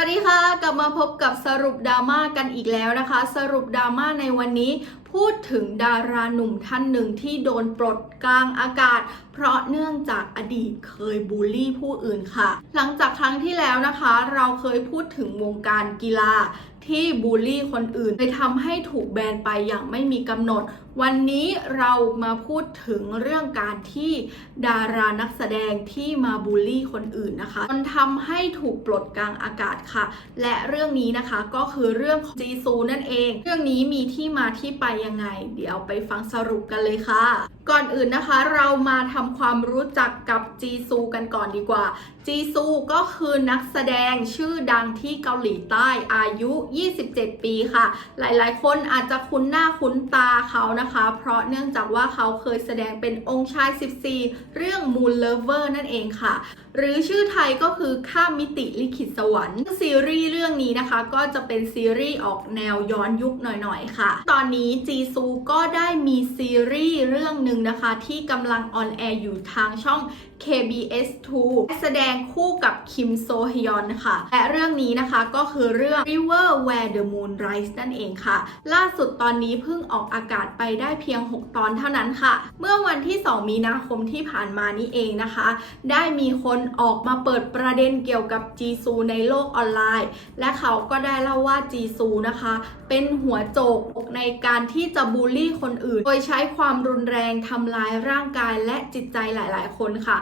วัสดีค่ะ กลับมาพบกับสรุปดราม่ากันอีกแล้วนะคะ สรุปดราม่าในวันนี้พูดถึงดาราหนุ่มท่านหนึ่งที่โดนปลดกลางอากาศ เพราะเนื่องจากอดีตเคยบูลลี่ผู้อื่นค่ะ หลังจากครั้งที่แล้วนะคะ เราเคยพูดถึงวงการกีฬาที่บูลลี่คนอื่นเลยทำให้ถูกแบนไปอย่างไม่มีกำหนด วันนี้เรามาพูดถึงเรื่องการที่ดารานักแสดงที่มาบูลลี่คนอื่นนะคะจนทำให้ถูกปลดกลางอากาศค่ะ และเรื่องนี้นะคะก็คือเรื่องจีซูนั่นเอง เรื่องนี้มีที่มาที่ไปยังไง เดี๋ยวไปฟังสรุปกันเลยค่ะ ก่อนอื่นนะคะเรามาทำความรู้จักกับจีซูกันก่อนดีกว่า จีซูก็คือนักแสดงชื่อดังที่เกาหลีใต้อายุ 27 ปีค่ะ หลายๆ คนอาจจะคุ้นหน้าคุ้นตาเขานะคะ เพราะเนื่องจากว่าเขาเคยแสดงเป็นองค์ชาย 14 เรื่อง Moon Lover นั่นเองค่ะ หรือชื่อไทยก็คือข้ามมิติลิขิตสวรรค์ซีรีส์เรื่องนี้นะคะ ก็จะเป็นซีรีส์ออกแนวย้อนยุคหน่อยๆค่ะ ตอนนี้จีซูก็ได้มีซีรีส์เรื่องหนึ่งนะคะ ที่กำลังออนแอร์อยู่ทางช่อง KBS 2 แสดงคู่กับคิมโซฮยอนค่ะ และเรื่องนี้นะคะก็คือเรื่อง River Where the Moon Rise นั่นเองค่ะ ล่าสุดตอนนี้เพิ่งออกอากาศไปได้เพียง 6 ตอนเท่านั้นค่ะ เมื่อวันที่ 2 มีนาคมที่ผ่านมานี้เองนะคะ ได้มีคนออกมาเปิดประเด็นเกี่ยวกับจีซูในโลกออนไลน์ และเขาก็ได้เล่าว่าจีซูนะคะ เป็นหัวโจกในการที่จะบูลลี่คนอื่น โดยใช้ความรุนแรงทำลายร่างกายและจิตใจหลาย ๆ คนค่ะ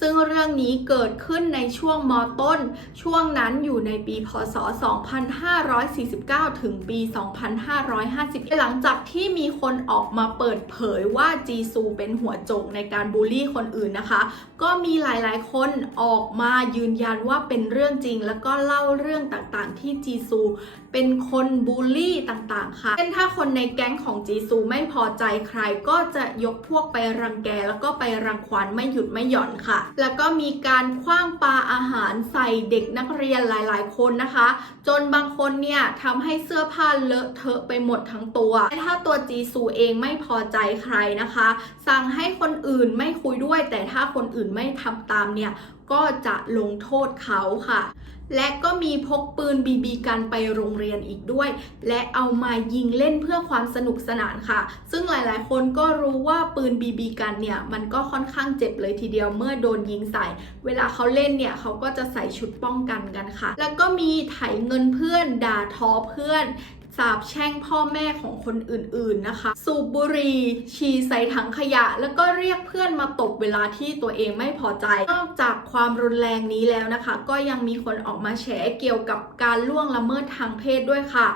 ซึ่งเรื่องนี้เกิดขึ้นในช่วงมต้น ช่วงนั้นอยู่ในปีพศ 2549 ถึงปี 2550 หลังจากที่มีคนออกมาเปิดเผยว่าจีซูเป็นหัวโจกในการบูลลี่คนอื่นนะคะ ก็มีหลายๆ คนออกมายืนยันว่าเป็นเรื่องจริง แล้วก็เล่าเรื่องต่างๆ ที่จีซูเป็นคนบูลลี่ต่างๆ ค่ะเช่นถ้าคนในแก๊งของจีซูไม่พอใจใครก็จะยกพวกไปรังแกแล้วก็ไปรังควานไม่หยุดไม่หย่อนค่ะแล้วก็มีการคว้างปาอาหารใส่เด็กนักเรียนหลาย ๆ คนนะคะ จนบางคนเนี่ยทำให้เสื้อผ้าเลอะเทอะไปหมดทั้งตัวและถ้าตัวจีซูเองไม่พอใจใครนะคะ สั่งให้คนอื่นไม่คุยด้วย แต่ถ้าคนอื่นไม่ทำตามเนี่ย ก็จะลงโทษเขาค่ะ และก็มีพกปืนบีบีกันไปโรงเรียนอีกด้วย และเอามายิงเล่นเพื่อความสนุกสนานค่ะ ซึ่งหลายๆ คนก็รู้ว่าปืนบีบีกันเนี่ย มันก็ค่อนข้างเจ็บเลยทีเดียวเมื่อโดนยิงใส่ เวลาเขาเล่นเนี่ยเขาก็จะใส่ชุดป้องกันกันค่ะ แล้วก็มีไถเงินเพื่อนด่าทอเพื่อน สาบแช่งพ่อแม่ของคนอื่นๆนะคะ สูบบุหรี่ฉี่ใส่ถังขยะ แล้วก็เรียกเพื่อนมาตบเวลาที่ตัวเองไม่พอใจ นอกจากความรุนแรงนี้แล้วนะคะ ก็ยังมีคนออกมาแฉเกี่ยวกับการล่วงละเมิดทางเพศด้วยค่ะ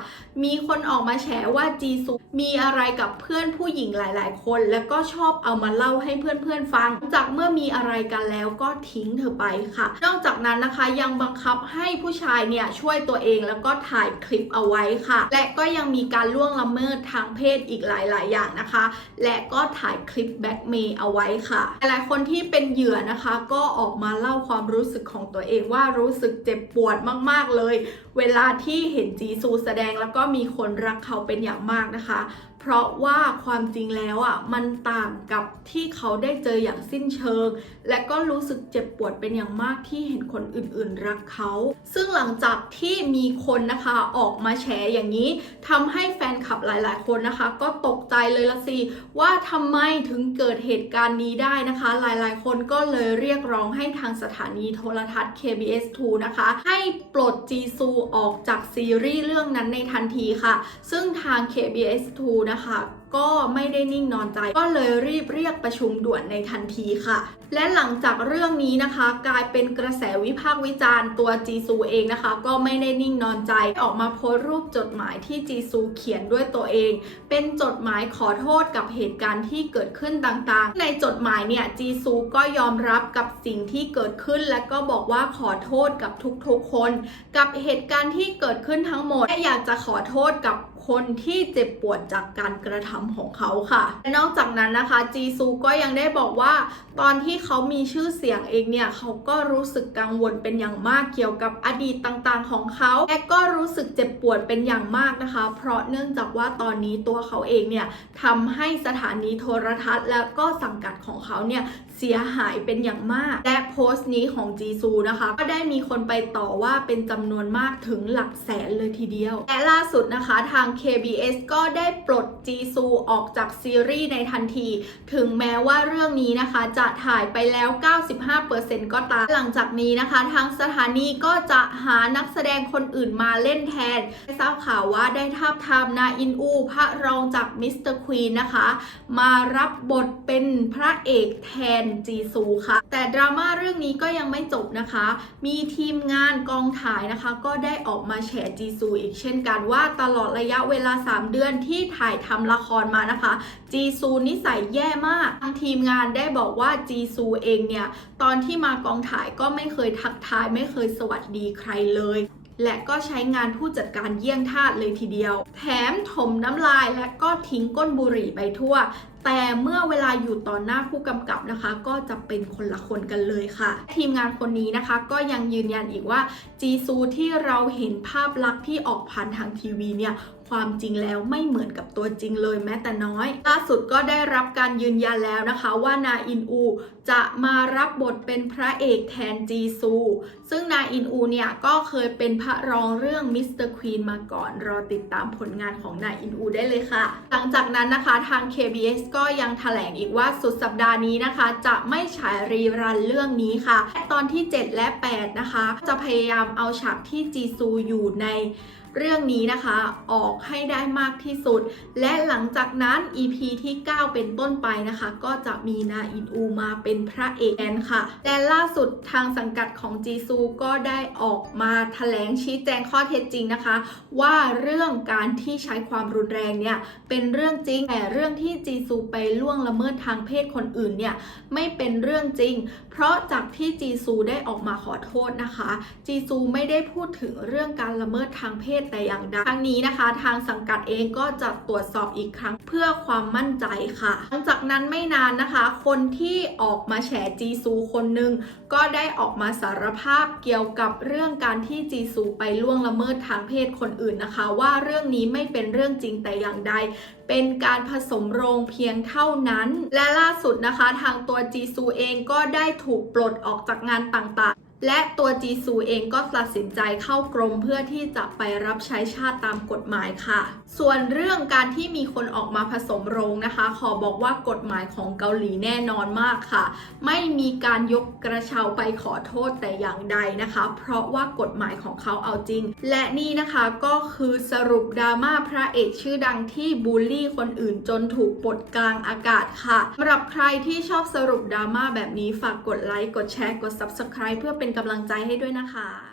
มีคนออกมาแฉว่าจีซูมีอะไรกับเพื่อนผู้หญิงหลาย ๆ คน แล้วก็ชอบเอามาเล่าให้เพื่อนๆฟัง จากเมื่อมีอะไรกันแล้วก็ทิ้งเธอไปค่ะ นอกจากนั้นนะคะยังบังคับให้ผู้ชายเนี่ยช่วยตัวเองแล้วก็ถ่ายคลิปเอาไว้ค่ะและก็ยังมีการล่วงละเมิดทางเพศอีกหลาย ๆ อย่างนะคะ และก็ถ่ายคลิปแบ็กเมย์เอาไว้ค่ะ หลายคนที่เป็นเหยื่อนะคะ ก็ออกมาเล่าความรู้สึกของตัวเองว่ารู้สึกเจ็บปวดมาก ๆ เลย เวลาที่เห็นจีซูแสดงแล้วก็มีคนรักเขาเป็นอย่างมากนะคะ เพราะว่าความจริงแล้วอะมันต่างกับที่เขาได้เจออย่างสิ้นเชิง และก็รู้สึกเจ็บปวดเป็นอย่างมากที่เห็นคนอื่น ๆ รักเขา ซึ่งหลังจากที่มีคนนะคะออกมาแฉอย่างนี้ทำให้แฟนคลับหลาย ๆ คนนะคะ ก็ตกใจเลยละสิว่าทำไมถึงเกิดเหตุการณ์นี้ได้นะคะ หลาย ๆ คนก็เลยเรียกร้องให้ทางสถานีโทรทัศน์ KBS 2 นะคะ ให้ปลดจีซูออกจากซีรีส์เรื่องนั้นในทันทีค่ะ ซึ่งทาง KBS 2 นะคะ ก็ไม่ได้นิ่งนอนใจ ก็เลยรีบเรียกประชุมด่วนในทันทีค่ะ และหลังจากเรื่องนี้นะคะ กลายเป็นกระแสวิพากษ์วิจารณ์ตัวจีซูเองนะคะ ก็ไม่ได้นิ่งนอนใจออกมาโพสต์รูปจดหมายที่จีซูเขียนด้วยตัวเอง เป็นจดหมายขอโทษกับเหตุการณ์ที่เกิดขึ้นต่างๆ ในจดหมายเนี่ยจีซูก็ยอมรับกับสิ่งที่เกิดขึ้น และก็บอกว่าขอโทษกับทุกๆคน กับเหตุการณ์ที่เกิดขึ้นทั้งหมดและอยากจะขอโทษกับ คนที่เจ็บปวดจากการกระทำของเขาค่ะและนอกจากนั้นนะคะ จีซูก็ยังได้บอกว่า ตอนที่เขามีชื่อเสียงเองเนี่ยเขาก็รู้สึกกังวลเป็นอย่างมากเกี่ยวกับอดีตต่างๆ ของเขาและก็รู้สึกเจ็บปวดเป็นอย่างมากนะคะ เพราะเนื่องจากว่าตอนนี้ตัวเขาเองเนี่ยทำให้สถานีโทรทัศน์ และก็สังกัดของเขาเนี่ยเสียหายเป็นอย่างมาก และโพสต์นี้ของจีซูนะคะ ก็ได้มีคนไปต่อว่าเป็นจำนวนมากถึงหลักแสนเลยทีเดียว และล่าสุดนะคะทาง KBS ก็ได้ปลดจีซูออกจากซีรีส์ในทันที ถึงแม้ว่าเรื่องนี้นะคะจะถ่ายไปแล้ว 95%ก็ตามหลังจากนี้นะคะ ทางสถานีก็จะหานักแสดงคนอื่นมาเล่นแทนได้ทราบข่าวว่าได้ทาบทามนาอินอู พระรองจากมิสเตอร์ควีนนะคะ มารับบทเป็นพระเอกแทนจีซูค่ะ แต่ดราม่าเรื่องนี้ก็ยังไม่จบนะคะ มีทีมงานกองถ่ายนะคะ ก็ได้ออกมาแฉจีซูอีกเช่นกันว่าตลอดระยะเวลา 3 เดือนที่ถ่ายทำละครมานะคะ จีซูนิสัยแย่มากทางทีมงานได้บอกว่าจีซูเองเนี่ย ตอนที่มากองถ่ายก็ไม่เคยทักทาย ไม่เคยสวัสดีใครเลยและก็ใช้งานผู้จัดการเยี่ยงทาสเลยทีเดียว แถมถมน้ำลายและก็ทิ้งก้นบุหรี่ไปทั่ว แต่เมื่อเวลาอยู่ต่อหน้าผู้กำกับนะคะ ก็จะเป็นคนละคนกันเลยค่ะ ทีมงานคนนี้นะคะก็ยังยืนยันอีกว่าจีซูที่เราเห็นภาพลักษณ์ที่ออกผ่านทางทีวีเนี่ยความจริงแล้วไม่เหมือนกับตัวจริงเลยแม้แต่น้อย ล่าสุดก็ได้รับการยืนยันแล้วนะคะว่านาอินอู จะมารับบทเป็นพระเอกแทนจีซู ซึ่งนาอินอูเนี่ยก็เคยเป็นพระรองเรื่องมิสเตอร์ควีนมาก่อน รอติดตามผลงานของนาอินอูได้เลยค่ะ หลังจากนั้นนะคะทาง KBS ก็ยังแถลงอีกว่าสุดสัปดาห์นี้นะคะ จะไม่ฉายรีรันเรื่องนี้ค่ะและตอนที่ 7 และ 8 นะคะ จะพยายามเอาฉากที่จีซูอยู่ใน เรื่องนี้นะคะออกให้ได้มากที่สุด และหลังจากนั้น EP ที่ 9 เป็นต้นไปนะคะ ก็จะมีนาอินอูมาเป็นพระเอกแทนค่ะ และล่าสุดทางสังกัดของจีซูก็ได้ออกมาแถลงชี้แจงข้อเท็จจริงนะคะ ว่าเรื่องการที่ใช้ความรุนแรงเนี่ยเป็นเรื่องจริงแต่เรื่องที่จีซูไปล่วงละเมิดทางเพศคนอื่นเนี่ยไม่เป็นเรื่องจริงเพราะจากที่จีซูได้ออกมาขอโทษนะคะ จีซูไม่ได้พูดถึงเรื่องการละเมิดทางเพศแต่อย่างใดทั้งนี้นะคะ ทางสังกัดเองก็จะตรวจสอบอีกครั้งเพื่อความมั่นใจค่ะ หลังจากนั้นไม่นานนะคะ คนที่ออกมาแฉจีซูคนหนึ่งก็ได้ออกมาสารภาพเกี่ยวกับเรื่องการที่จีซูไปล่วงละเมิดทางเพศคนอื่นนะคะ ว่าเรื่องนี้ไม่เป็นเรื่องจริงแต่อย่างใดเป็นการผสมโรงเพียงเท่านั้น และล่าสุดนะคะ ทางตัวจีซูเองก็ได้ถูกปลดออกจากงานต่าง และตัวจีซูเองก็ตัดสินใจเข้ากรมเพื่อที่จะไปรับใช้ชาติตามกฎหมายค่ะ ส่วนเรื่องการที่มีคนออกมาผสมโรงนะคะ ขอบอกว่ากฎหมายของเกาหลีแน่นอนมากค่ะ ไม่มีการยกกระเช้าไปขอโทษแต่อย่างใดนะคะ เพราะว่ากฎหมายของเขาเอาจริง และนี่นะคะก็คือสรุปดราม่าพระเอกชื่อดังที่บูลลี่คนอื่นจนถูกปลดกลางอากาศค่ะสำหรับใครที่ชอบสรุปดราม่าแบบนี้ฝากกดไลค์กดแชร์กด Subscribe เพื่อเป็นเป็นกำลังใจให้ด้วยนะคะ